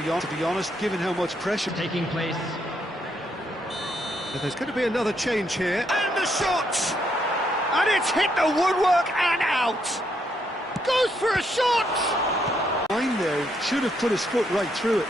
To be honest, given how much pressure taking place. There's going to be another change here. And the shot! And it's hit the woodwork and out! Goes for a shot! Line there, should have put his foot right through it.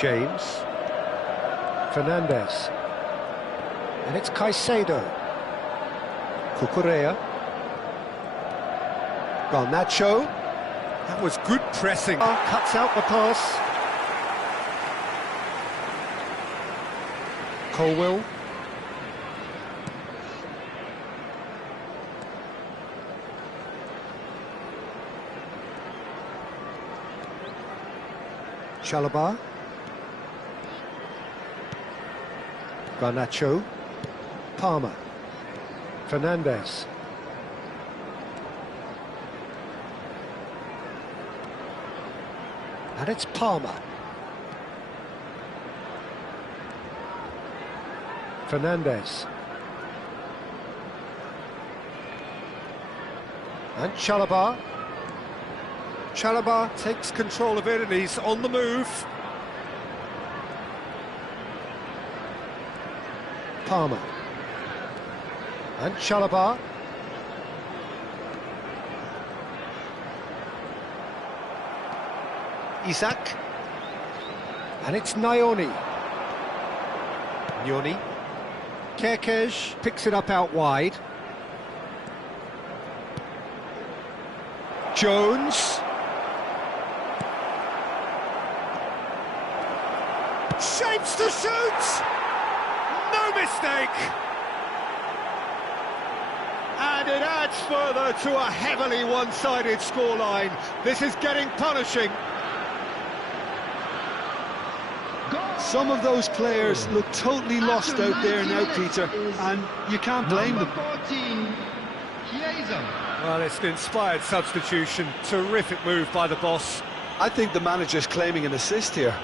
James, Fernandez, and it's Caicedo, Cucurella, Garnacho, That was good pressing. cuts out the pass, Colwill, Chalobah, Garnacho, Palmer, Fernandez, and it's Palmer, Fernandez, and Chalobah. Chalobah takes control of it and he's on the move. Palmer, and Chalobah, Isak, and it's Nyoni. Nyoni, Kerkez picks it up out wide. Jones. Shapes to shoot! No mistake! And it adds further to a heavily one-sided scoreline. This is getting punishing. Some of those players look totally lost out there now, Peter, and you can't blame them. Well, it's an inspired substitution. Terrific move by the boss. I think the manager's claiming an assist here.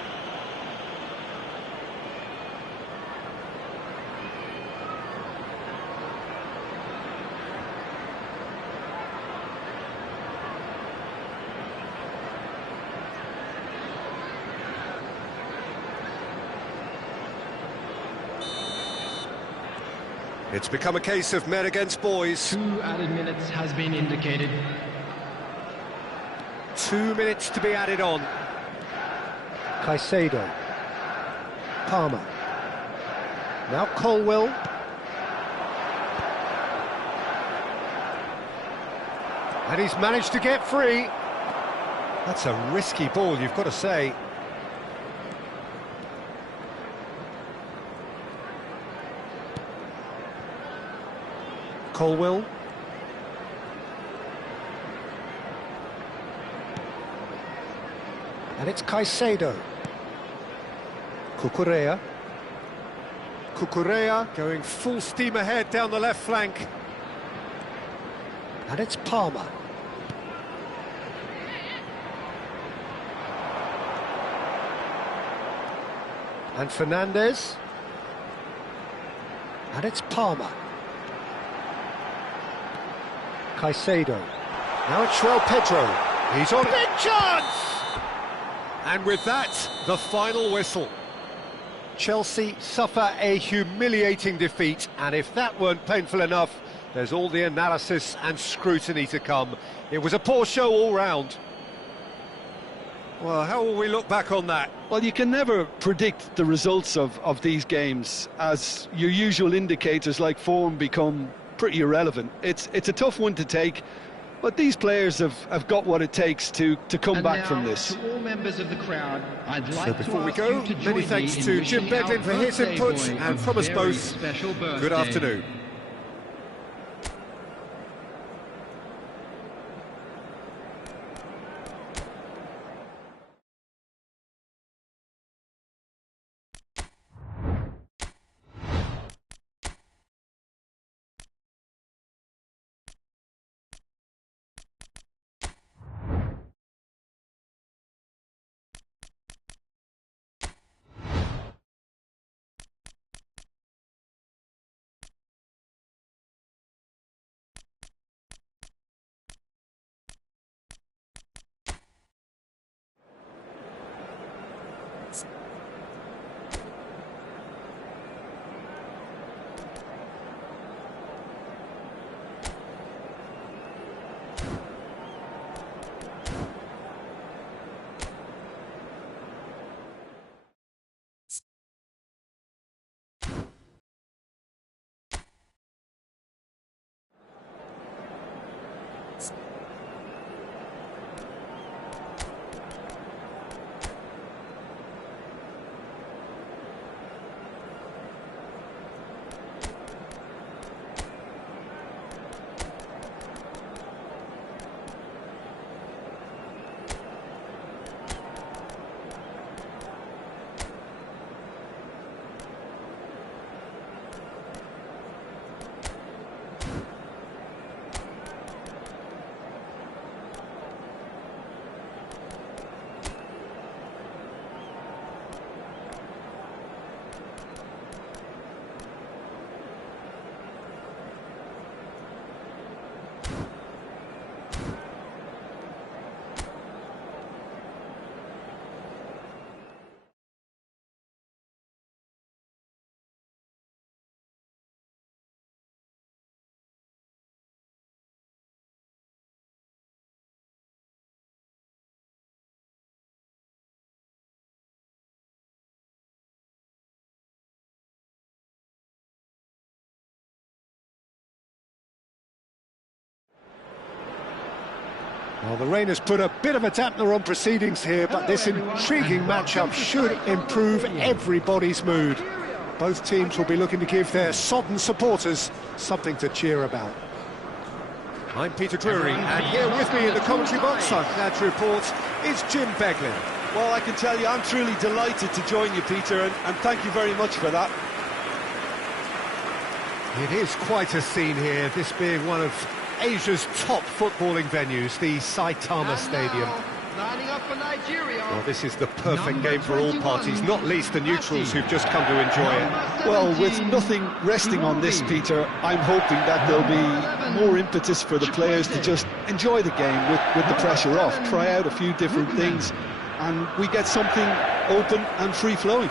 It's become a case of men against boys. 2 added minutes has been indicated. 2 minutes to be added on. Caicedo, Palmer, now Colwill, and he's managed to get free. That's a risky ball, you've got to say. Colwill, and it's Caicedo, Cucurella, Cucurella going full steam ahead down the left flank. and it's Palmer. And Fernandez, and it's Palmer. Caicedo, now it's Pedro. He's on big chance! And with that, the final whistle. Chelsea suffer a humiliating defeat, and if that weren't painful enough, there's all the analysis and scrutiny to come. It was a poor show all round. Well, how will we look back on that? Well, you can never predict the results of these games, as your usual indicators like form become pretty irrelevant. It's a tough one to take, but these players have got what it takes to come back from this. To all members of the crowd, I'd like So before to we ask go, you to join many thanks me in to Jim wishing our Beglin for his birthday input, boy and a from us very both, special birthday. good afternoon. Well, the rain has put a bit of a dampener on proceedings here, but this intriguing matchup should improve everybody's mood. Both teams will be looking to give their sodden supporters something to cheer about. I'm Peter Drury, and here with me in the commentary box, I'm glad to report, is Jim Beglin. Well, I can tell you, I'm truly delighted to join you, Peter, and thank you very much for that. It is quite a scene here, this being one of Asia's top footballing venues, the Saitama Stadium. Lining up for Nigeria. Well, this is the perfect game for all parties, not least the neutrals who've just come to enjoy it. Well, with nothing resting on this, Peter, I'm hoping that there'll be more impetus for the players to just enjoy the game with the pressure off, try out a few different things, and we get something open and free-flowing.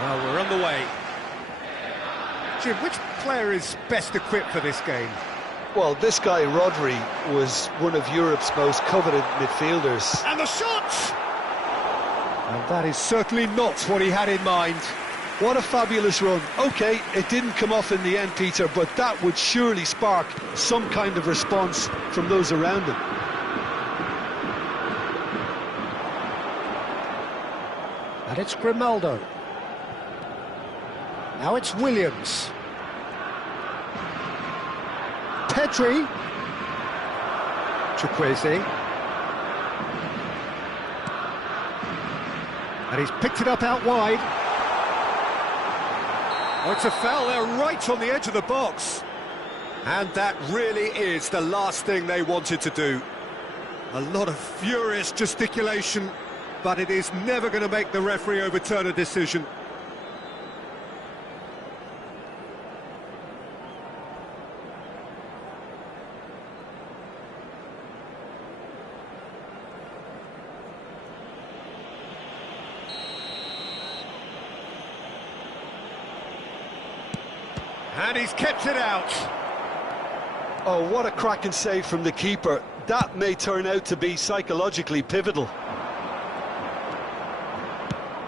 Well, we're on the way. Jim, which player is best equipped for this game? Well, this guy, Rodri, was one of Europe's most coveted midfielders. And the shot! And that is certainly not what he had in mind. What a fabulous run. OK, it didn't come off in the end, Peter, but that would surely spark some kind of response from those around him. And it's Grimaldo. Now it's Williams. Pedri. Chukwueze. And he's picked it up out wide. Oh, it's a foul there right on the edge of the box. And that really is the last thing they wanted to do. A lot of furious gesticulation, but it is never going to make the referee overturn a decision. And he's kept it out. Oh, what a cracking save from the keeper. That may turn out to be psychologically pivotal.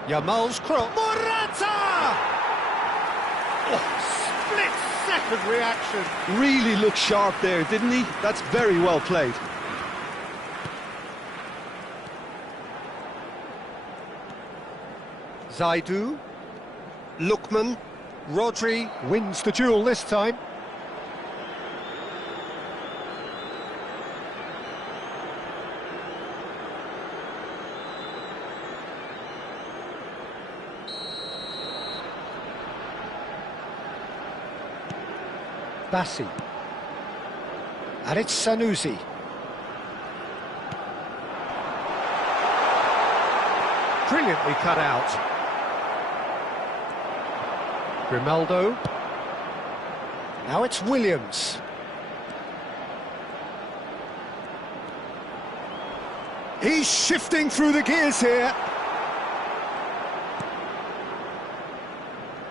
Yamal's cross. Morata! Oh, split-second reaction. Really looked sharp there, didn't he? That's very well played. Zaidu. Lookman. Rodri wins the duel this time. Bassi. And it's Sanusi. Brilliantly cut out. Grimaldo. Now it's Williams. He's shifting through the gears here.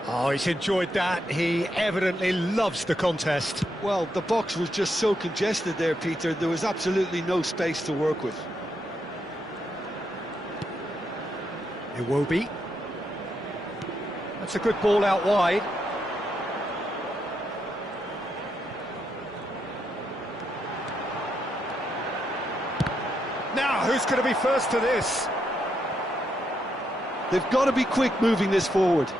Oh, he's enjoyed that. He evidently loves the contest. Well, the box was just so congested there, Peter. There was absolutely no space to work with. Iwobi. That's a good ball out wide. Now, who's going to be first to this? They've got to be quick moving this forward.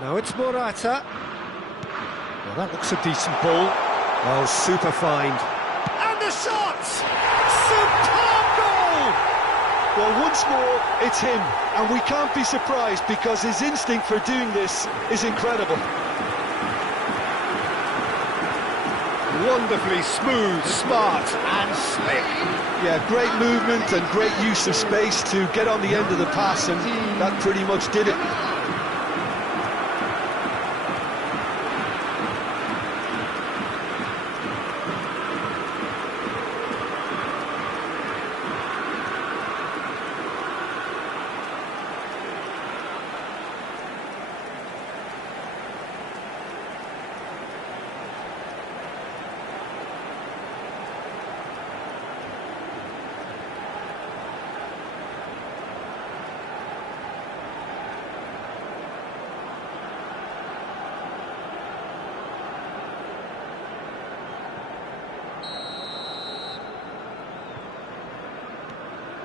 Now it's Morata. Well, that looks a decent ball. Oh, super find. And the shot! Superb goal! Well, once more, it's him, and we can't be surprised because his instinct for doing this is incredible. Wonderfully smooth, smart and slick. Yeah, great movement and great use of space to get on the end of the pass, and that pretty much did it.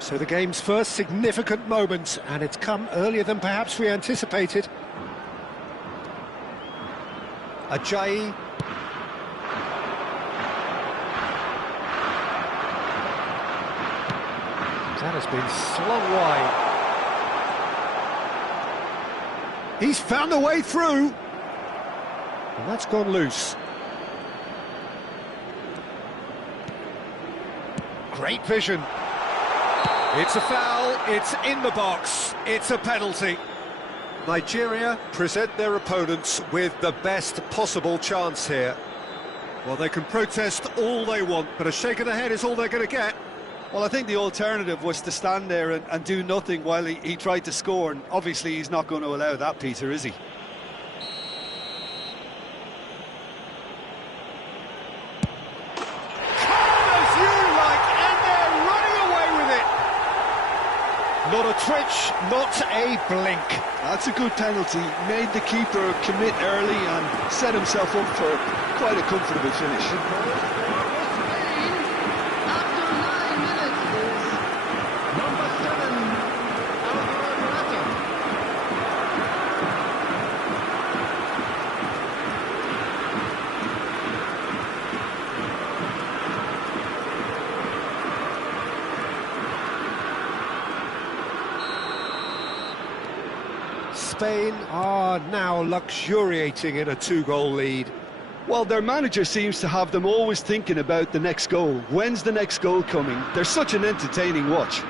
So the game's first significant moment, and it's come earlier than perhaps we anticipated. Ajayi. That has been slung wide. He's found a way through. And that's gone loose. Great vision. It's a foul, it's in the box, it's a penalty. Nigeria present their opponents with the best possible chance here. Well, they can protest all they want, but a shake of the head is all they're going to get. Well, I think the alternative was to stand there and do nothing while he tried to score, and obviously he's not going to allow that, Peter, is he? Not a twitch, not a blink. That's a good penalty. Made the keeper commit early and set himself up for quite a comfortable finish. After 9 minutes is number 7, Alvaro. Spain are now luxuriating in a 2-goal lead. Well, their manager seems to have them always thinking about the next goal. When's the next goal coming? They're such an entertaining watch.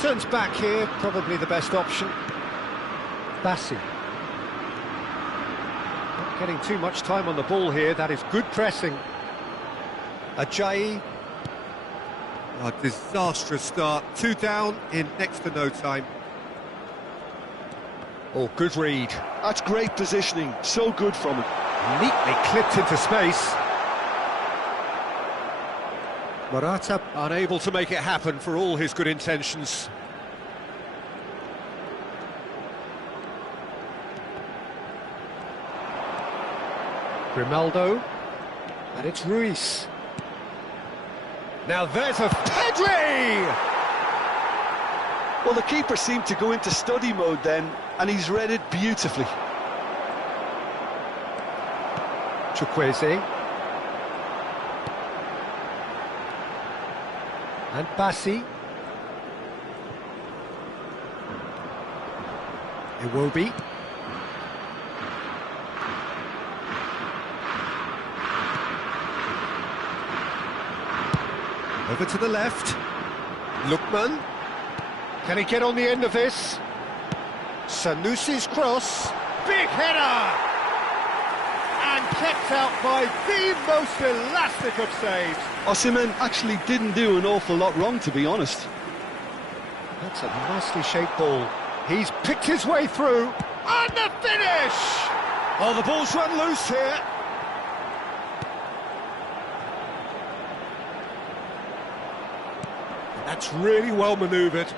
Turns back here, probably the best option. Bassi. Not getting too much time on the ball here, that is good pressing. Ajayi. A disastrous start. 2 down in next to no time. Oh, good read. That's great positioning, so good from him. Neatly clipped into space. Morata Unable to make it happen for all his good intentions. Grimaldo. And it's Ruiz. Now there's a Pedri! Well, the keeper seemed to go into study mode then, and he's read it beautifully. Chukwueze. And Bassi. Iwobi. Over to the left. Lookman. Can he get on the end of this? Sanusi's cross. Big header! And kept out by the most elastic of saves. Osimhen actually didn't do an awful lot wrong, to be honest. That's a nicely shaped ball. He's picked his way through. And the finish! Oh, the ball's run loose here. That's really well manoeuvred.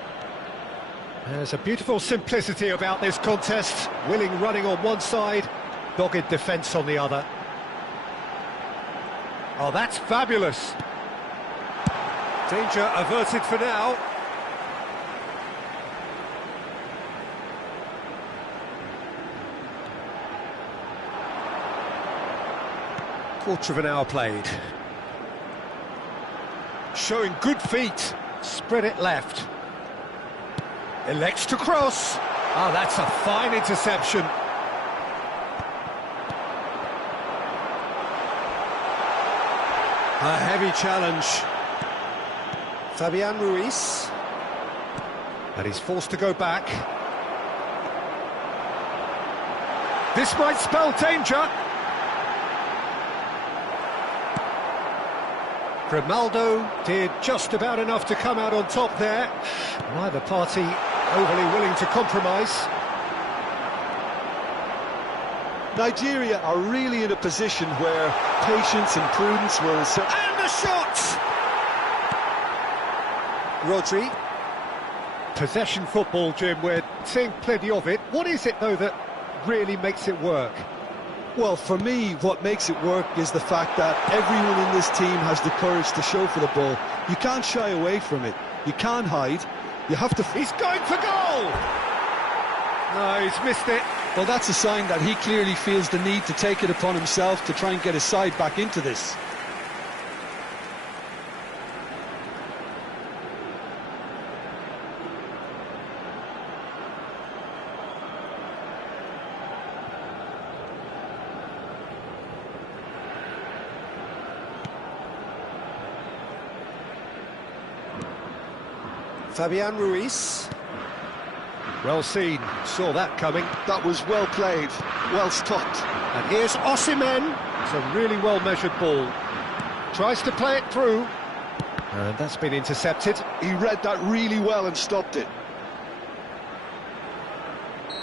There's a beautiful simplicity about this contest. Willing running on one side, dogged defence on the other. Oh, that's fabulous. Danger averted for now. Quarter of an hour played. Showing good feet. Spread it left. Elects to cross. Oh, that's a fine interception. A heavy challenge. Fabian Ruiz. And he's forced to go back. This might spell danger. Grimaldo did just about enough to come out on top there. Neither party overly willing to compromise. Nigeria are really in a position where patience and prudence will... And the shot! Rodri. Possession football, Jim, we're seeing plenty of it. What is it, though, that really makes it work? Well, for me, what makes it work is the fact that everyone in this team has the courage to show for the ball. You can't shy away from it. You can't hide. You have to... He's going for goal! No, he's missed it. Well, that's a sign that he clearly feels the need to take it upon himself to try and get his side back into this. Fabian Ruiz. Well seen, saw that coming. That was well played, well stopped. And here's Osimhen. It's a really well-measured ball. Tries to play it through. And that's been intercepted. He read that really well and stopped it.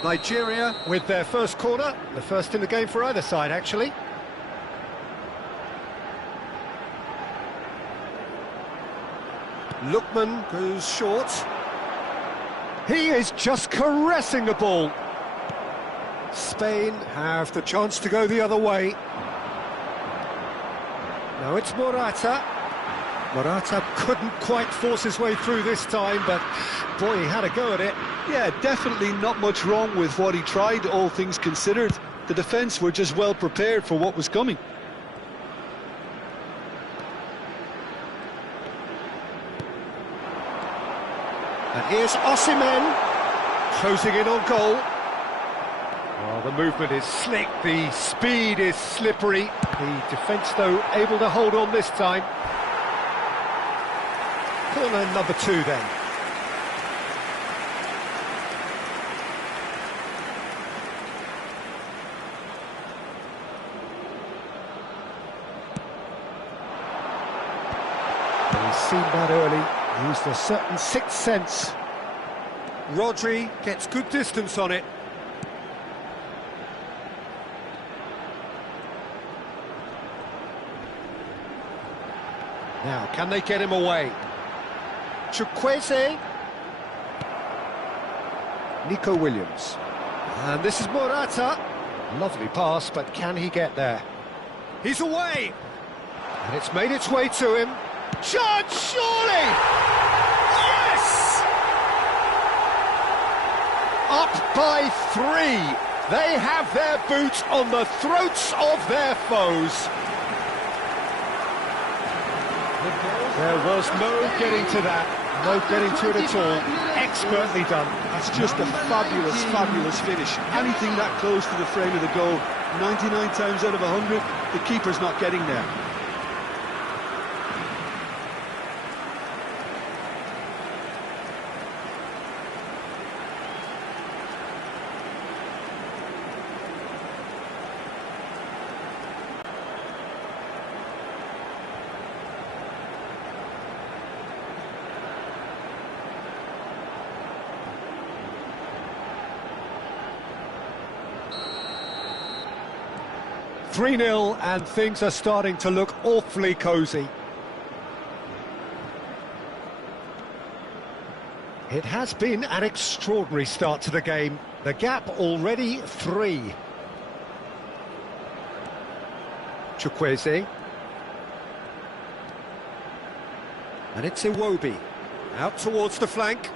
Nigeria with their first corner. The first in the game for either side, actually. Lookman goes short. He is just caressing the ball. Spain have the chance to go the other way. Now it's Morata. Morata couldn't quite force his way through this time, but boy, he had a go at it. Yeah, definitely not much wrong with what he tried, all things considered. The defence were just well prepared for what was coming. And here's Osimhen, closing in on goal. Oh, the movement is slick, the speed is slippery. The defence, though, able to hold on this time. Corner number 2, then. He's seen that early, used a certain sixth sense. Rodri gets good distance on it. Now, can they get him away? Chukwueze. Nico Williams. And this is Morata. Lovely pass, but can he get there? He's away! And it's made its way to him. Chance, surely! Yes! Up by 3. They have their boot on the throats of their foes. There was no getting to that, no getting to it at all. Expertly done. That's just a fabulous, fabulous finish. Anything that close to the frame of the goal, 99 times out of 100, the keeper's not getting there. Three-0, and things are starting to look awfully cosy. It has been an extraordinary start to the game. The gap already 3. Chukwueze. And it's Iwobi. Out towards the flank.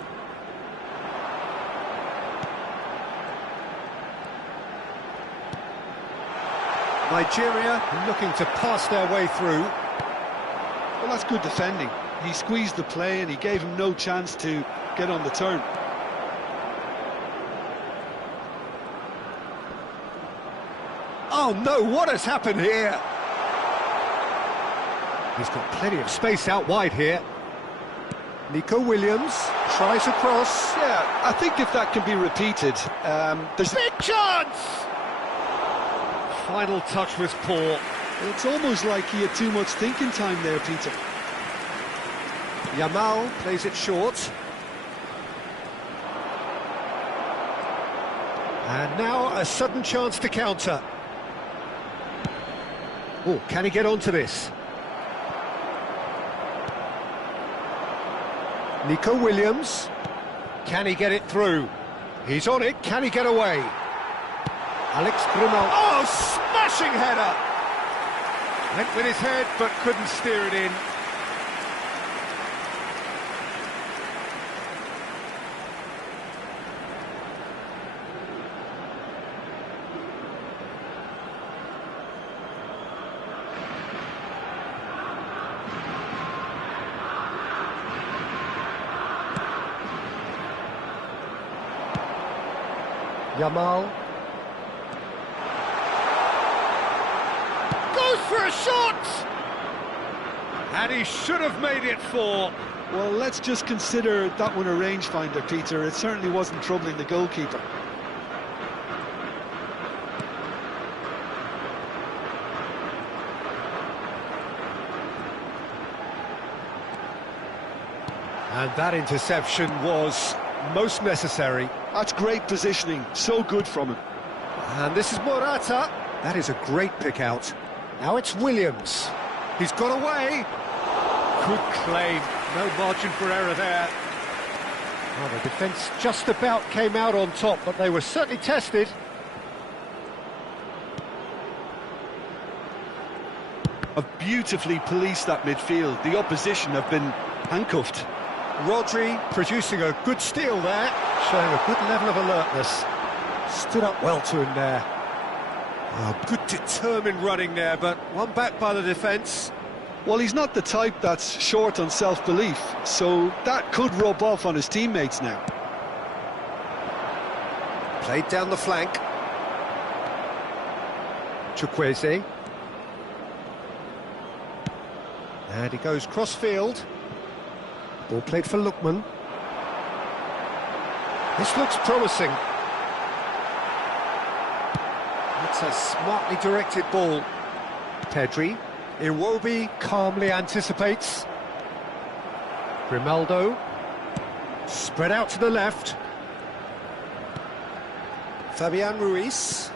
Nigeria looking to pass their way through. Well, that's good defending. He squeezed the play and he gave him no chance to get on the turn. Oh no, what has happened here? He's got plenty of space out wide here. Nico Williams tries a cross. Yeah, I think if that can be repeated, there's... Big chance! Final touch was poor. It's almost like he had too much thinking time there, Peter. Yamal plays it short. And now a sudden chance to counter. Oh, can he get onto this? Nico Williams. Can he get it through? He's on it. Can he get away? Alex Grimal. Oh, smashing header! Went with his head, but couldn't steer it in. Yamal. Goes for a shot! And he should have made it 4. Well, let's just consider that one a rangefinder, Peter. It certainly wasn't troubling the goalkeeper. And that interception was most necessary. That's great positioning, so good from him. And this is Morata. That is a great pick out. Now it's Williams. He's got away. Good claim. No margin for error there. Well, the defence just about came out on top, but they were certainly tested. Have beautifully policed that midfield. The opposition have been handcuffed. Rodri producing a good steal there, showing a good level of alertness. Stood up well to him there. Oh, good determined running there, but one back by the defence. Well, he's not the type that's short on self-belief, so that could rub off on his teammates now. Played down the flank. Chukwueze. And he goes cross-field. Ball played for Lookman. This looks promising. It's a smartly directed ball. Pedri. Iwobi calmly anticipates. Grimaldo. Spread out to the left. Fabian Ruiz.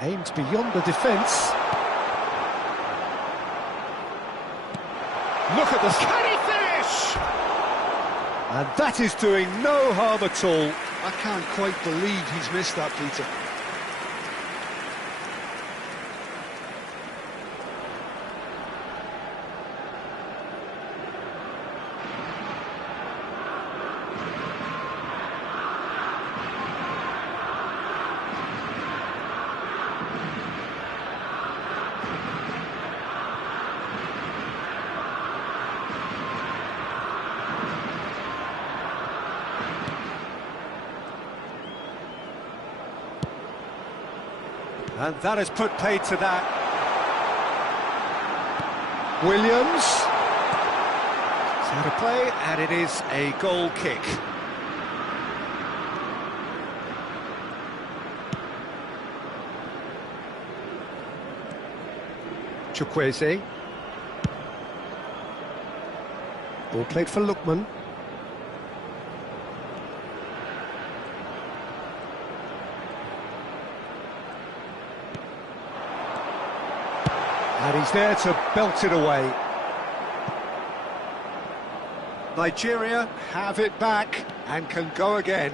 Aimed beyond the defence. Look at this. Can he finish? And that is doing no harm at all. I can't quite believe he's missed that, Peter. And that has put paid to that. Williams. It's out of play, and it is a goal kick. Chukwueze. Ball played for Lookman. And he's there to belt it away. Nigeria have it back and can go again.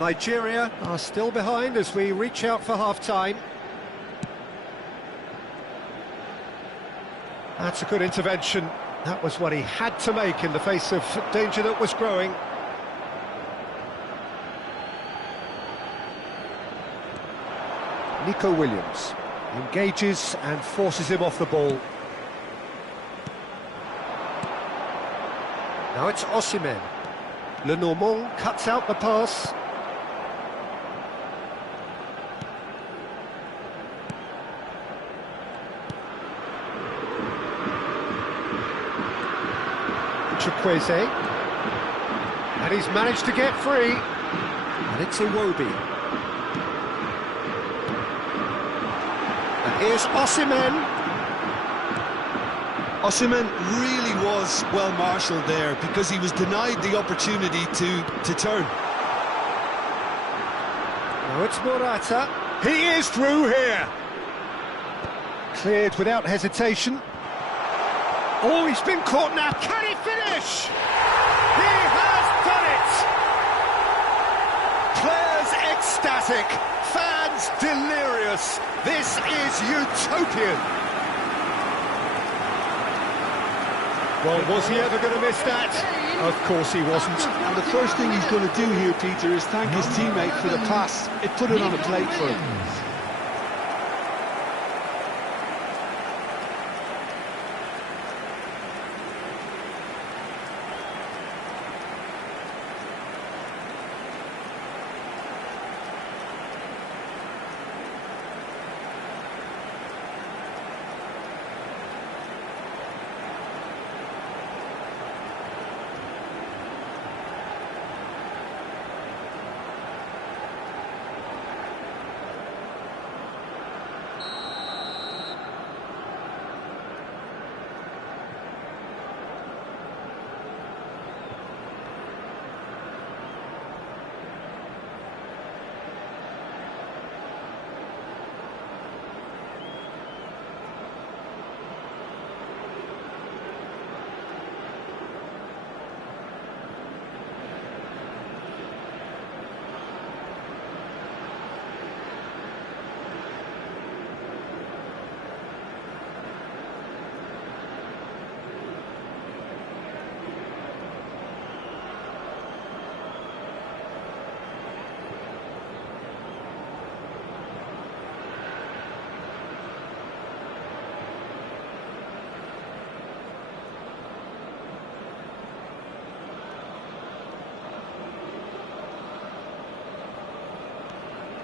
Nigeria are still behind as we reach out for half-time. That's a good intervention. That was what he had to make in the face of danger that was growing. Nico Williams engages and forces him off the ball. Now it's Osimhen. Lenormand cuts out the pass. Chukwueze. And he's managed to get free. And it's Iwobi. And here's Osimhen. Osimhen really was well marshalled there because he was denied the opportunity to turn. Now it's Morata. He is through here. Cleared without hesitation. Oh, he's been caught now. Can he finish? He has done it! Players ecstatic, fans delirious. This is utopian. Well, was he ever going to miss that? Of course he wasn't. And the first thing he's going to do here, Peter, is thank his teammate for the pass. It put it on a plate for him.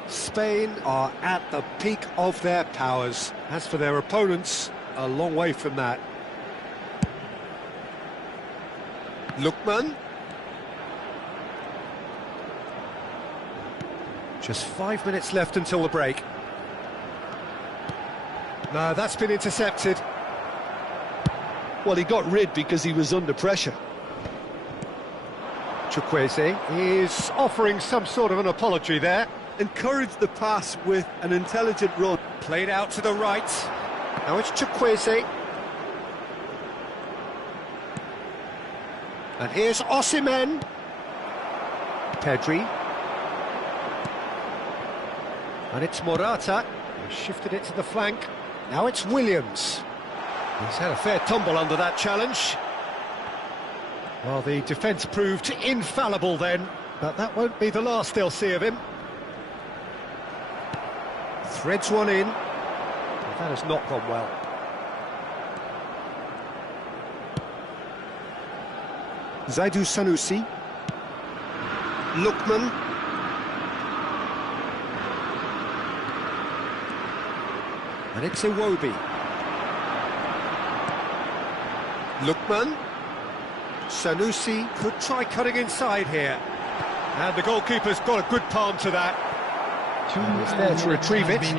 Spain are at the peak of their powers. As for their opponents, a long way from that. Lookman. Just 5 minutes left until the break. No, that's been intercepted. Well, he got rid because he was under pressure. Chukwueze is offering some sort of an apology there. Encouraged the pass with an intelligent run. Played out to the right. Now it's Chukwueze. And here's Osimhen. Pedri. And it's Morata. He shifted it to the flank. Now it's Williams. He's had a fair tumble under that challenge. Well, the defence proved infallible then, but that won't be the last they'll see of him. Threads one in. That has not gone well. Zaidu Sanusi. Lookman. And it's Iwobi. Lookman. Sanusi could try cutting inside here. And the goalkeeper's got a good palm to that. He's there to retrieve it. He's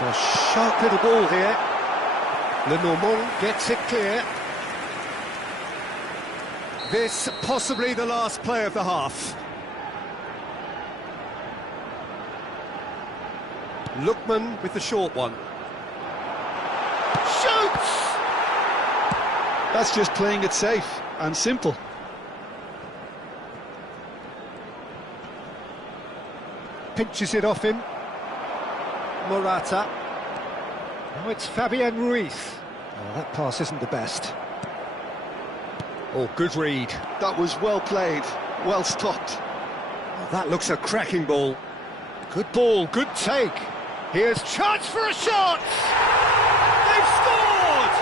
a sharp little ball here. Lenormand gets it clear. This possibly the last play of the half. Lookman with the short one. Shoots! That's just playing it safe and simple. Pinches it off him. Morata. Now it's Fabian Ruiz. Oh, that pass isn't the best. Oh, good read. That was well played, well stopped. Oh, that looks a cracking ball. Good ball, good take. Here's chance for a shot! They've scored!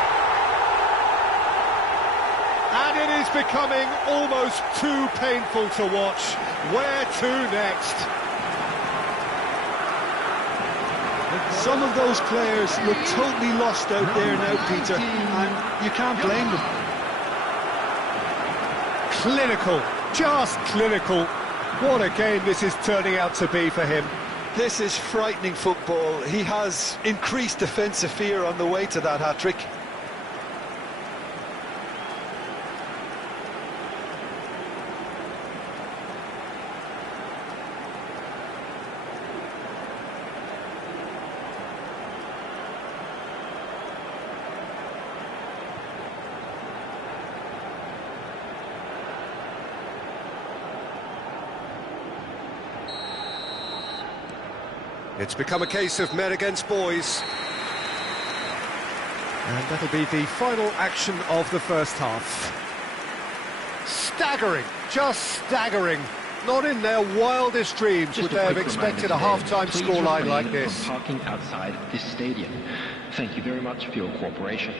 And it is becoming almost too painful to watch. Where to next? Some of those players look totally lost out there now, Peter, and you can't blame them. Clinical, just clinical. What a game this is turning out to be for him. This is frightening football. He has increased defensive fear on the way to that hat-trick. It's become a case of men against boys. And that'll be the final action of the first half. Staggering, just staggering. Not in their wildest dreams would they have expected a half-time scoreline like this. Parking outside this stadium. Thank you very much for your cooperation.